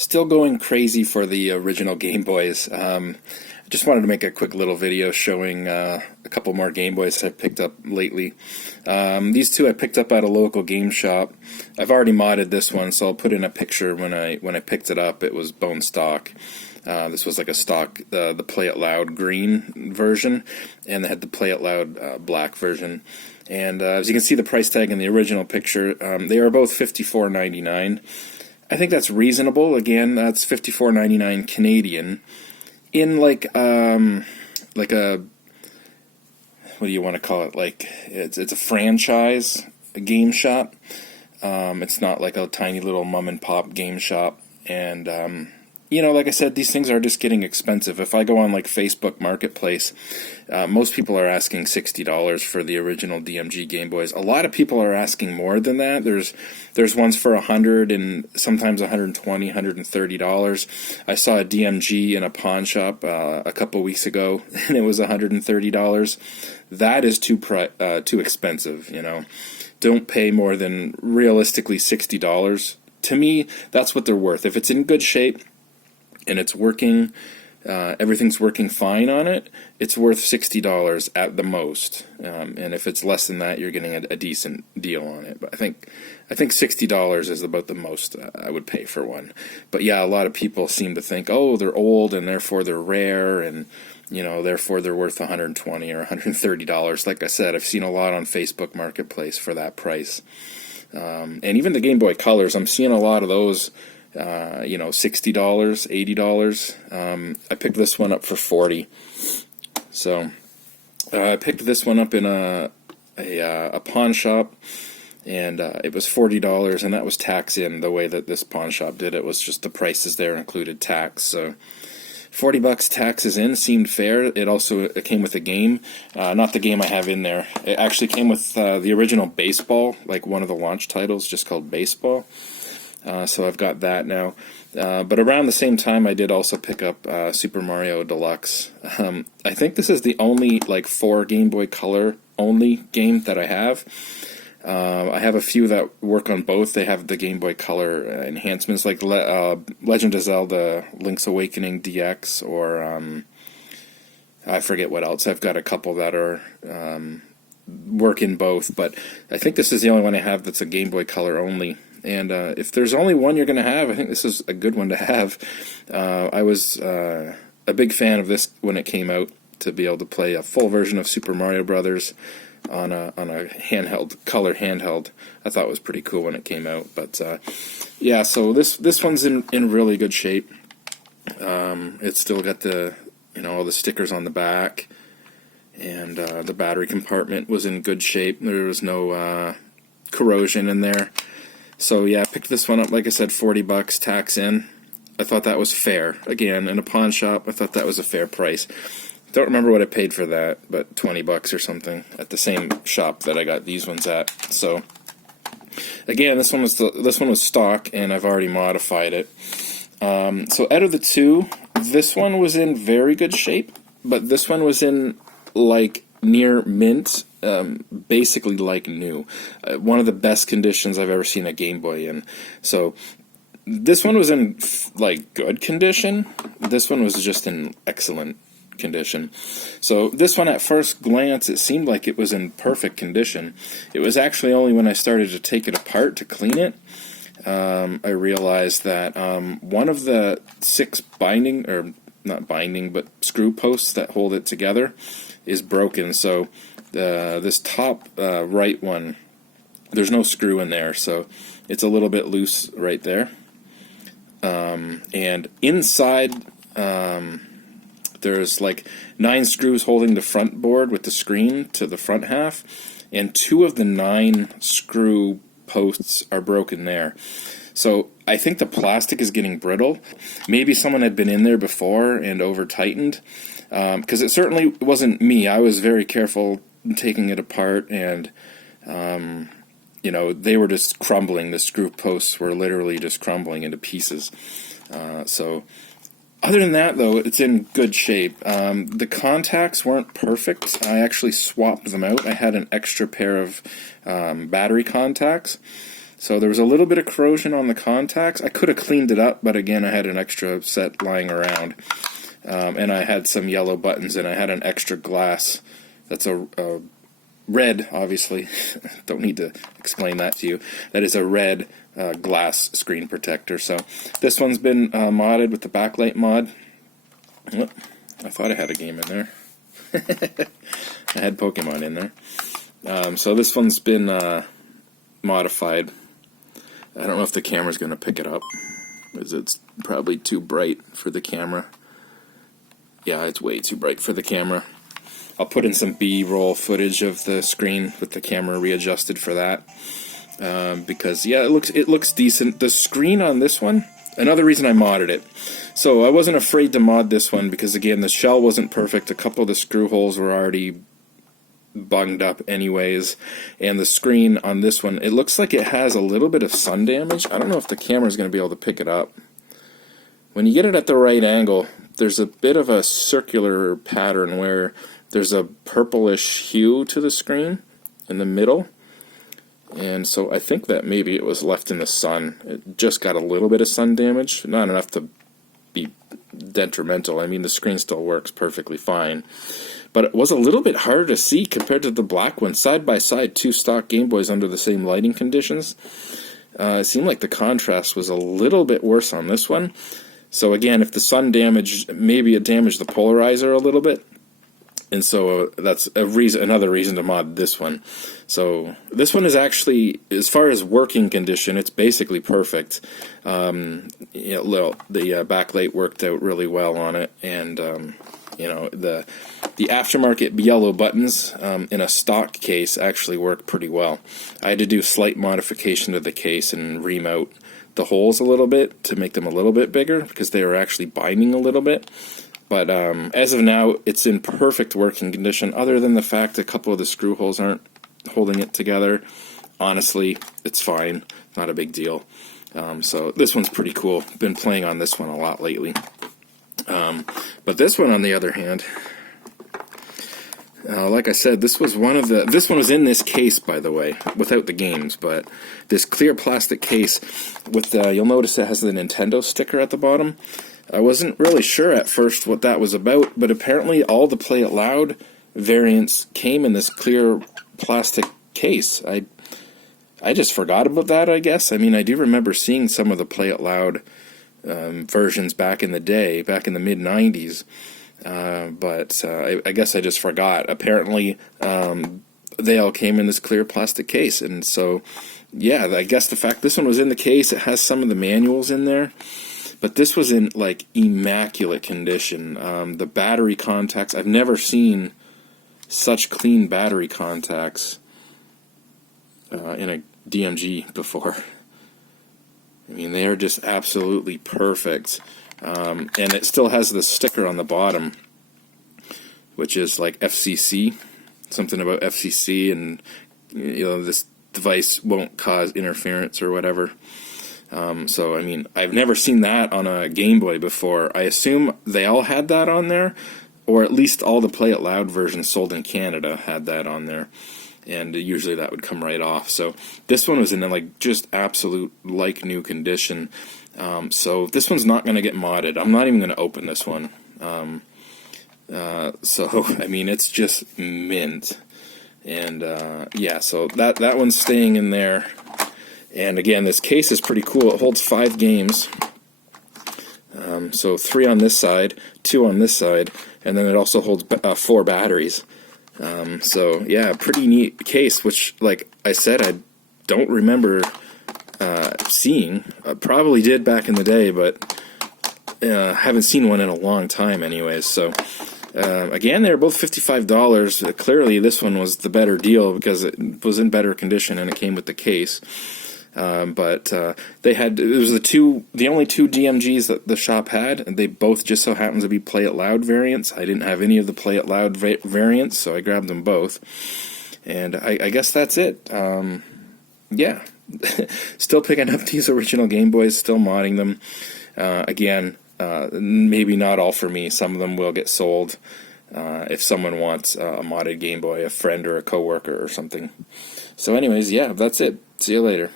Still going crazy for the original Game Boys. I just wanted to make a quick little video showing a couple more Game Boys I picked up lately. These two I picked up at a local game shop. I've already modded this one, so I'll put in a picture when I picked it up. It was bone stock. This was like a stock, the Play It Loud green version, and they had the Play It Loud black version. And as you can see the price tag in the original picture, they are both $54.99. I think that's reasonable. Again, that's $54.99 Canadian. In like a, what do you want to call it? Like it's a franchise game shop. It's not like a tiny little mom and pop game shop. And you know, like I said, these things are just getting expensive. If I go on like Facebook Marketplace, most people are asking $60 for the original DMG Game Boys. A lot of people are asking more than that. There's ones for $100 and sometimes $120, $130. I saw a DMG in a pawn shop a couple weeks ago, and it was $130. That is too expensive. You know, don't pay more than realistically $60. To me, that's what they're worth. If it's in good shape and it's working, everything's working fine on it, it's worth $60 at the most. And if it's less than that, you're getting a decent deal on it. But I think $60 is about the most I would pay for one. But yeah, a lot of people seem to think, oh, they're old and therefore they're rare, and you know, therefore they're worth $120 or $130. Like I said, I've seen a lot on Facebook Marketplace for that price. And even the Game Boy Colors, I'm seeing a lot of those. You know, $60, $80. I picked this one up for $40. So I picked this one up in a pawn shop, and it was $40, and that was tax in. The way that this pawn shop did it was just the prices there included tax. So $40 taxes in seemed fair. It came with a game, not the game I have in there. It actually came with the original Baseball, like one of the launch titles, just called Baseball. So I've got that now. But around the same time, I did also pick up Super Mario Deluxe. I think this is the only like 4 Game Boy Color only game that I have. I have a few that work on both. They have the Game Boy Color enhancements, like Legend of Zelda Link's Awakening DX, or I forget what else. I've got a couple that are work in both, but I think this is the only one I have that's a Game Boy Color only. And if there's only one you're going to have, I think this is a good one to have. I was a big fan of this when it came out, to be able to play a full version of Super Mario Brothers on a handheld, color handheld. I thought it was pretty cool when it came out. But yeah, so this one's in really good shape. It's still got the, you know, all the stickers on the back, and the battery compartment was in good shape. There was no corrosion in there. So yeah, I picked this one up, like I said, $40 tax in. I thought that was fair. Again, in a pawn shop, I thought that was a fair price. Don't remember what I paid for that, but $20 or something at the same shop that I got these ones at. So again, this one was stock, and I've already modified it. So out of the two, this one was in very good shape, but this one was in like near mint. Basically like new. One of the best conditions I've ever seen a Game Boy in. So this one was in like good condition. This one was just in excellent condition. So this one, at first glance, it seemed like it was in perfect condition. It was actually only when I started to take it apart to clean it, I realized that one of the 6 binding, or not binding, but screw posts that hold it together is broken. So this top right one, there's no screw in there, so it's a little bit loose right there. And inside, there's like 9 screws holding the front board with the screen to the front half, and 2 of the 9 screw posts are broken there. So I think the plastic is getting brittle. Maybe someone had been in there before and over-tightened, because it certainly wasn't me. I was very careful taking it apart, and you know, they were just crumbling. The screw posts were literally just crumbling into pieces. So other than that, though, it's in good shape. The contacts weren't perfect. I actually swapped them out. I had an extra pair of battery contacts. So there was a little bit of corrosion on the contacts. I could have cleaned it up, but again, I had an extra set lying around. And I had some yellow buttons, and I had an extra glass that's a red, obviously. Don't need to explain that to you. That is a red glass screen protector. So this one's been modded with the backlight mod. Oh, I thought I had a game in there. I had Pokemon in there. So this one's been modified. I don't know if the camera's going to pick it up, because it's probably too bright for the camera. Yeah, it's way too bright for the camera. I'll put in some B-roll footage of the screen with the camera readjusted for that. Because yeah, it looks decent. The screen on this one, another reason I modded it. So I wasn't afraid to mod this one because again, the shell wasn't perfect. A couple of the screw holes were already bunged up anyways, and the screen on this one, it looks like it has a little bit of sun damage. I don't know if the camera's going to be able to pick it up. When you get it at the right angle, there's a bit of a circular pattern where there's a purplish hue to the screen in the middle, and so I think that maybe it was left in the sun. It just got a little bit of sun damage, not enough to be detrimental. I mean, the screen still works perfectly fine, but it was a little bit harder to see compared to the black one. Side by side, two stock Game Boys under the same lighting conditions. It seemed like the contrast was a little bit worse on this one. So again, if the sun damaged, maybe it damaged the polarizer a little bit. And so that's another reason to mod this one. So this one is actually, as far as working condition, it's basically perfect. The backlight worked out really well on it, and the aftermarket yellow buttons in a stock case actually work pretty well. I had to do slight modification to the case and remount the holes a little bit to make them a little bit bigger because they were actually binding a little bit. But as of now, it's in perfect working condition, other than the fact a couple of the screw holes aren't holding it together. Honestly, it's fine. Not a big deal. So this one's pretty cool. Been playing on this one a lot lately. But this one, on the other hand, like I said, this one was in this case, by the way, without the games, but this clear plastic case with you'll notice it has the Nintendo sticker at the bottom. I wasn't really sure at first what that was about, but apparently all the Play It Loud variants came in this clear plastic case. I just forgot about that, I guess. I mean, I do remember seeing some of the Play It Loud versions back in the day, back in the mid-90s, but I guess I just forgot. Apparently, they all came in this clear plastic case, and so, yeah, I guess the fact this one was in the case, it has some of the manuals in there. But this was in, like, immaculate condition. The battery contacts, I've never seen such clean battery contacts in a DMG before. I mean, they are just absolutely perfect. And it still has the sticker on the bottom, which is like FCC, something about FCC, and, this device won't cause interference or whatever. So, I mean, I've never seen that on a Game Boy before. I assume they all had that on there, or at least all the Play It Loud versions sold in Canada had that on there, and usually that would come right off. So this one was in, like, just absolute like-new condition. So this one's not going to get modded. I'm not even going to open this one. So, I mean, it's just mint. And, yeah, so that one's staying in there. And again, this case is pretty cool. It holds 5 games. So 3 on this side, 2 on this side, and then it also holds 4 batteries. So yeah, pretty neat case, which, like I said, I don't remember seeing. I probably did back in the day, but haven't seen one in a long time anyways. So again, they were both $55. Clearly this one was the better deal because it was in better condition and it came with the case. But they had, it was the only two DMGs that the shop had, and they both just so happened to be Play It Loud variants. I didn't have any of the Play It Loud variants, so I grabbed them both. And I guess that's it. Yeah, still picking up these original Game Boys, still modding them. Again, maybe not all for me. Some of them will get sold if someone wants a modded Game Boy, a friend or a coworker or something. So anyways, yeah, that's it. See you later.